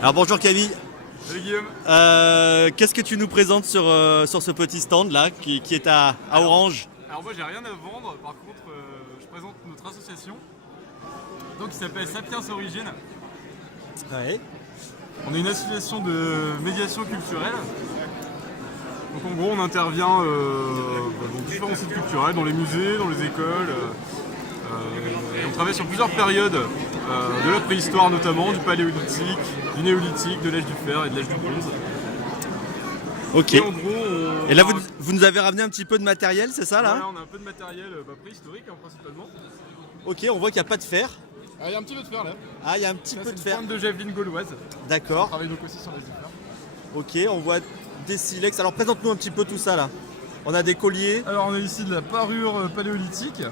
Alors bonjour Camille. Salut Guillaume. Qu'est-ce que tu nous présentes sur ce petit stand là qui est à Orange? Alors moi j'ai rien à vendre, par contre je présente notre association donc, qui s'appelle Sapiens Origine. Ouais. On est une association de médiation culturelle. Donc en gros on intervient dans différents sites culturels, dans les musées, dans les écoles. Et on travaille sur plusieurs périodes de la préhistoire notamment, du paléolithique, du néolithique, de l'âge du fer et de l'âge du bronze. Ok. Et en gros, Et là vous nous avez ramené un petit peu de matériel, c'est ça là? voilà, on a un peu de matériel préhistorique principalement. Ok, on voit qu'il n'y a pas de fer. Il y a un petit peu de fer là. Ah, il y a un petit Ça, peu c'est de une fer. pointe de javeline gauloise. On D'accord. travaille donc aussi sur les fer. Ok, on voit des silex. Alors présente-nous un petit peu tout ça là. On a des colliers. Alors on a ici de la parure paléolithique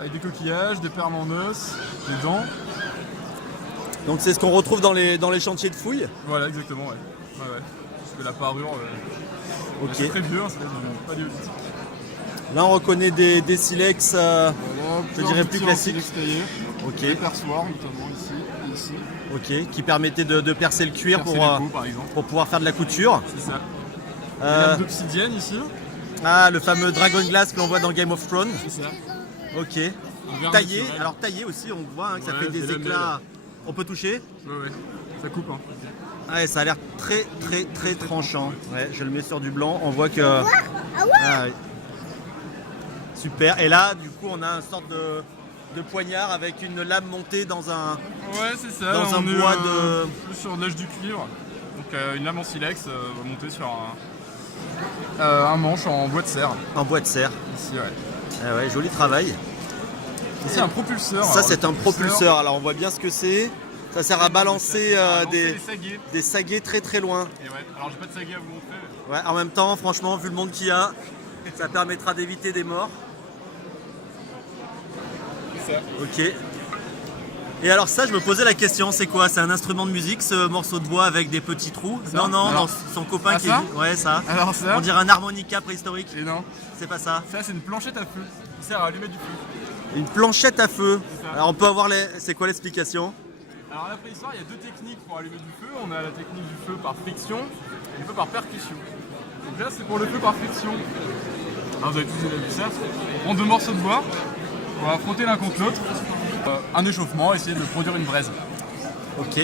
avec des coquillages, des perles en os, des dents. Donc c'est ce qu'on retrouve dans les chantiers de fouilles. Voilà, exactement, ouais. Ouais. Parce que la parure, Ok. c'est très vieux, hein, c'est du paléolithique. Là on reconnaît des silex, Voilà, je dirais plus classiques. Ok. Des perçoirs notamment ici et ici. Ok, qui permettait de percer le cuir Percer les peaux, par exemple. pour pouvoir faire de la couture. C'est ça. Des Euh, lames d'obsidienne ici. ah, le fameux Dragon Glass que l'on voit dans Game of Thrones. C'est ça. Ok. Un verre Taillé, naturel. alors taillé aussi, on voit hein, que ça Ouais, fait des c'est la éclats. On peut toucher? Ouais. Ça coupe, hein. Ouais, ça a l'air très tranchant. Ouais, je le mets sur du blanc, on voit que. Ah, oui. Super. Et là, du coup, on a une sorte de poignard avec une lame montée dans un. Ouais, c'est ça. Dans Là, un on est, bois de- plus sur l'âge du cuivre. Donc une lame en silex montée sur un manche en bois de serre. En bois de serre. Ici, ouais. Ah ouais, joli travail. Ici, un propulseur. Ça, Alors, c'est le un propulseur. Alors, on voit bien ce que c'est. Ça sert à balancer les saguets. des saguets très loin. Et ouais. Alors, j'ai pas de saguet à vous montrer. Ouais, en même temps, franchement, vu le monde qu'il y a, ça permettra d'éviter des morts. C'est ça. Ok. Et alors ça, je me posais la question, c'est quoi? C'est un instrument de musique, ce morceau de bois avec des petits trous? Ça Non, non, Alors- dans son copain Ah, qui ça est... Ouais, ça. Alors, ça. On dirait un harmonica préhistorique. Et non. C'est pas ça. Ça, c'est une planchette à feu. Qui sert à allumer du feu. Une planchette à feu. C'est ça. Alors on peut avoir les... C'est quoi l'explication? Alors, à la préhistoire, il y a deux techniques pour allumer du feu. On a la technique du feu par friction et le feu par percussion. Donc là, c'est pour le feu par friction. Alors, vous avez tous déjà vu ça. On prend deux morceaux de bois. On va frotter l'un contre l'autre. Un échauffement, essayer de produire une braise. Ok.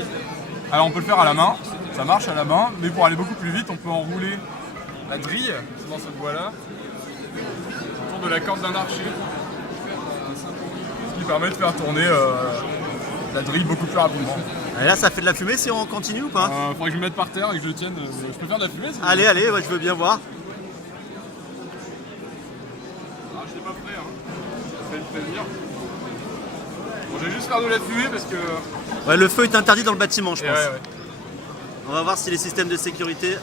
Alors on peut le faire à la main, ça marche à la main, mais pour aller beaucoup plus vite, on peut enrouler la drille, c'est dans ce bois-là, autour de la corde d'un archer, ce qui permet de faire tourner la drille beaucoup plus rapidement. Et là, ça fait de la fumée si on continue ou pas? Faudrait que je me mette par terre et que je le tienne. Je peux faire de la fumée si vous Allez, voulez. allez, ouais, je veux bien voir. Alors je n'ai pas prêt, hein. Je vais le prévenir. Bon, je vais juste faire de la fumée parce que... Ouais, le feu est interdit dans le bâtiment, je Et pense. ouais. On va voir si les systèmes de sécurité...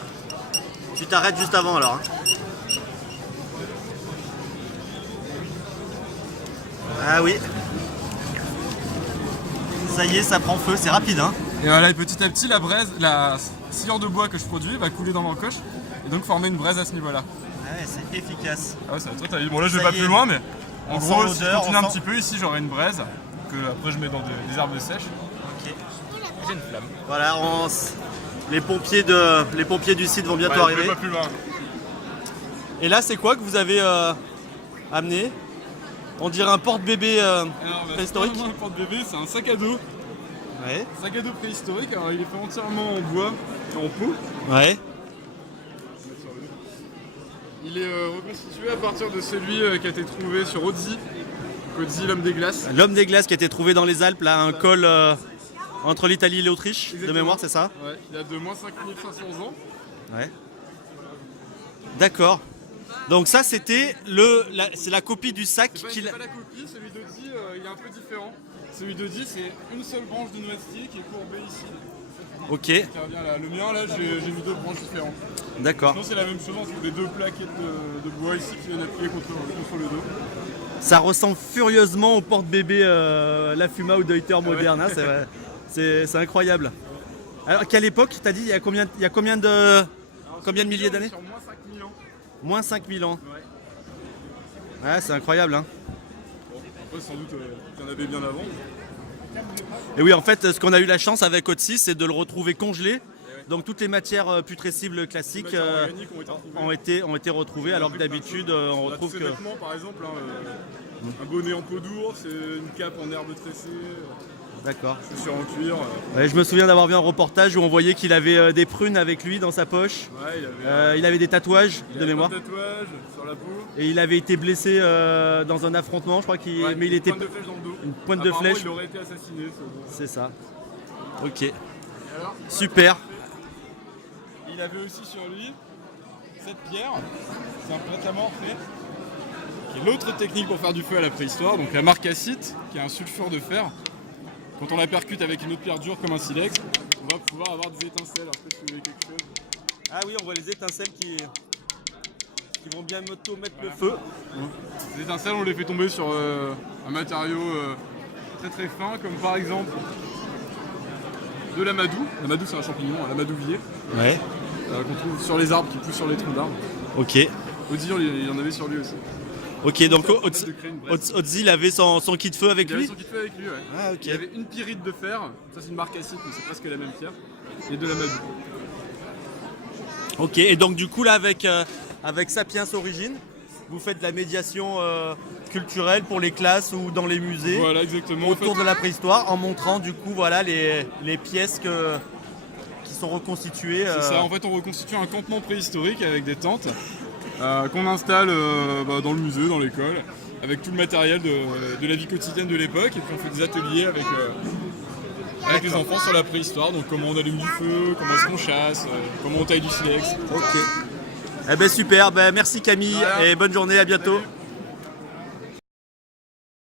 Tu t'arrêtes juste avant alors. Hein. Ah oui. Ça y est, ça prend feu, c'est rapide hein. Et voilà, et petit à petit, la braise, la sciure de bois que je produis va couler dans l'encoche et donc former une braise à ce niveau-là. Ah ouais, c'est efficace. Ah ouais, ça va être très taillé. Bon là je vais Ça pas y est. plus loin, mais en On gros sent si je l'odeur, continue on un sent- petit peu, ici j'aurai une braise que après je mets dans des herbes sèches. Ok. J'ai une flamme. Voilà, les pompiers du site vont bientôt Ouais, je arriver. vais pas plus loin. Et là, c'est quoi que vous avez amené? On dirait un porte-bébé préhistorique. C'est pas vraiment un porte-bébé, c'est un sac à dos. Ouais. Sac à dos préhistorique, alors il est fait entièrement en bois et en peau. Ouais. Il est reconstitué à partir de celui qui a été trouvé sur Odzi, l'homme des glaces. L'homme des glaces qui a été trouvé dans les Alpes, là, un col entre l'Italie et l'Autriche, de Exactement. mémoire, c'est ça? Ouais, il a de moins 5500 ans. Ouais. D'accord. Donc ça, c'était c'est la copie du sac C'est qu'il... pas la copie, celui d'Odzi il est un peu différent. Celui d'Odzi c'est une seule branche de noisetier qui est courbée ici. Ok, Qui revient là. Le mien là j'ai mis deux branches différentes. d'accord. Sinon c'est la même chose, on trouve les deux plaquettes de bois ici qui viennent appuyer contre le dos. Ça ressemble furieusement au porte-bébé La Fuma ou Deuter moderne, hein, c'est incroyable. Alors, quelle époque, t'as dit, il y a combien de milliers d'années? Sur moins 5000 ans. Moins 5000 ans. Ouais. Ouais, c'est incroyable. Hein. Bon, après sans doute qu'il y en avait bien avant. Et oui, en fait, ce qu'on a eu la chance avec Otzi, c'est de le retrouver congelé. Donc toutes les matières putrescibles classiques Les matières organiques ont été retrouvées. ont été retrouvées, alors que d'habitude, on Tous retrouve ces que... vêtements, par exemple, hein, un bonnet en peau d'ours, une cape en herbe tressée, D'accord. chaussures en cuir. Ouais, je me souviens d'avoir vu un reportage où on voyait qu'il avait des prunes avec lui dans sa poche. Ouais, Il avait des tatouages il de avait mémoire. plein de tatouages sur la peau. Et il avait été blessé dans un affrontement, je crois qu'il... Ouais, mais il une était... pointe de flèche dans le dos. Une pointe de Apparemment, flèche. il aurait été assassiné. C'est ça. Ok. Et alors, Super. il avait aussi sur lui cette pierre, c'est un prêt-à-mort fait, qui est l'autre technique pour faire du feu à la préhistoire, donc la marcassite, qui est un sulfure de fer. Quand on la percute avec une autre pierre dure comme un silex, on va pouvoir avoir des étincelles. Alors, peut-être que vous voyez quelque chose. Ah oui, on voit les étincelles qui vont bien mettre le feu. Les étincelles, on les fait tomber sur un matériau très très fin, comme par exemple de l'amadou. L'amadou, c'est un champignon, un amadouvier, Ouais. qu'on trouve sur les arbres, qui poussent sur les troncs d'arbres. Ok. Ozzy, il y en avait sur lui aussi. Ok, donc Ça permet de créer une braise. Otzi, il avait son kit de feu avec Il avait lui. son kit de feu avec lui, ouais. Ah ok. Il y avait une pyrite de fer, ça c'est une marcassite, mais c'est presque la même pierre, et de l'amadou. Ok, et donc du coup là avec Sapiens Origine, vous faites de la médiation culturelle pour les classes ou dans les musées Voilà, exactement. autour de la préhistoire en montrant du coup voilà les pièces qui sont reconstituées. C'est ça, en fait on reconstitue un campement préhistorique avec des tentes qu'on installe dans le musée, dans l'école, avec tout le matériel de la vie quotidienne de l'époque, et puis on fait des ateliers avec les enfants sur la préhistoire, donc comment on allume du feu, comment est-ce qu'on chasse, comment on taille du silex. Ok. Eh ben super, ben merci Camille Voilà. et bonne journée, à bientôt. Salut.